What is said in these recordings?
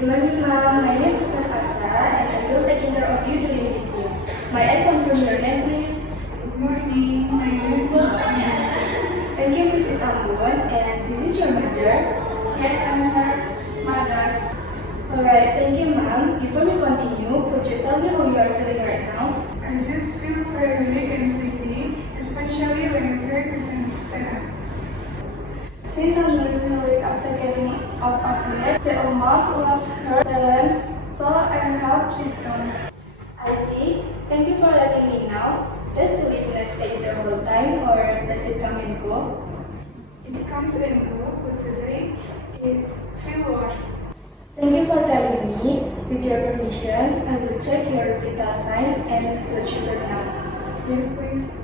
Good morning, ma'am. My name is Nakasa, and I will take care of you during this year. May I confirm your name, please? Good morning, my name is Anna. Thank you, Mrs. Ambon. And this is your mother? Yes, I'm her mother. Alright, thank you, ma'am. Before we continue, could you tell me how you are feeling right now? I just feel very weak and sleepy, especially when I try to stand up. Since I'm really awake after getting out of bed, the Oma lost her balance, so I have sit down. I see. Thank you for letting me know. Does the weakness stay the whole time, or does it come and go? It comes and goes, but today it feels worse. Thank you for telling me. With your permission, I will check your vital sign and blood sugar now. Yes, please.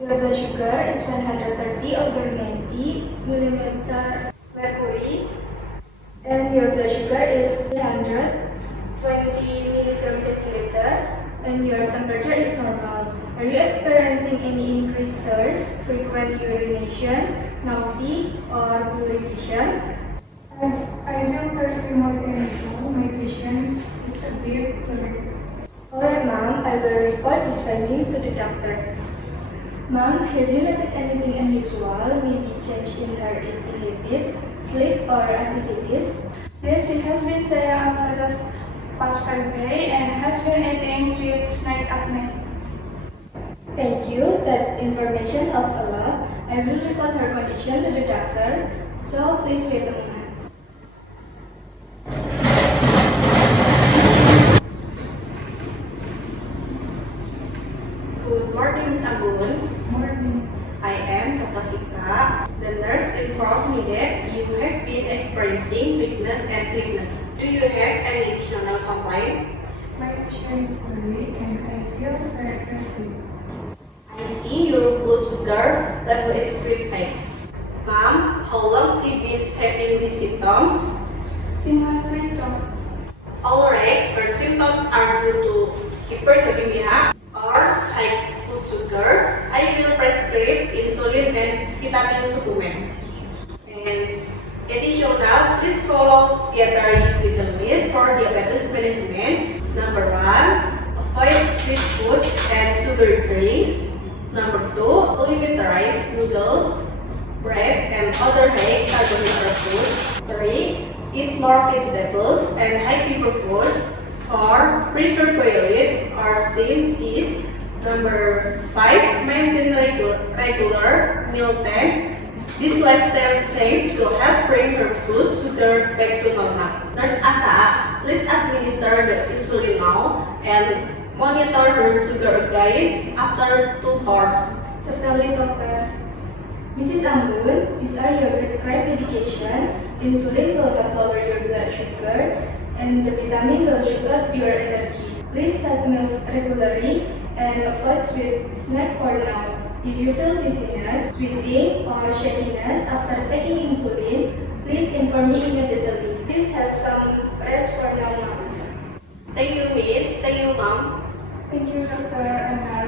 Your blood sugar is 130 over 90 millimeter mercury, and your blood sugar is 320 milligram deciliter, and your temperature is normal. Are you experiencing any increased thirst, frequent urination, nausea, or blurry vision? I feel thirsty more than usual. My vision is a bit blurry. Alright, ma'am, I will report these findings to the doctor. Ma'am, have you noticed anything unusual, maybe change in her eating habits, sleep, or activities? Yes, it has been staying up the past 5 days and has been eating sweet snack at night. Thank you. That information helps a lot. I will report her condition to the doctor, so please wait a moment. Good morning, Miss Ambon. Morning. I am Dr. Fika. The nurse informed me that you have been experiencing weakness and sleepiness. Do you have any additional complaint? My vision is blurry and I feel very thirsty. I see your blood sugar level is pretty high. Ma'am, how long she been having these symptoms? Since last night, Doc. Alright, her symptoms are due to hyperglycemia or high blood sugar. I will prescribe insulin and vitamin supplement. And additional, please follow dietary vitamins for diabetes management. Number 1, avoid sweet foods and sugary drinks. Number 2, limit rice, noodles, bread, and other high carbohydrate foods. 3, eat more vegetables and high fiber foods. 4, prefer boiled or steamed dish. Number 5, maintain regular meal times. This lifestyle change will help bring your blood sugar back to normal. Nurse Asa, please administer the insulin now and monitor her sugar again after 2 hours. Certainly, doctor. Mrs. Ambon, these are your prescribed medication. Insulin will help lower your blood sugar, and the vitamin will support your energy. Please diagnose regularly and avoid sweet snack for now. If you feel dizziness, sweating, or shakiness after taking insulin, please inform me immediately. Please have some rest for now. Thank you, Miss. Thank you, Mom. Thank you, Doctor and Nurse.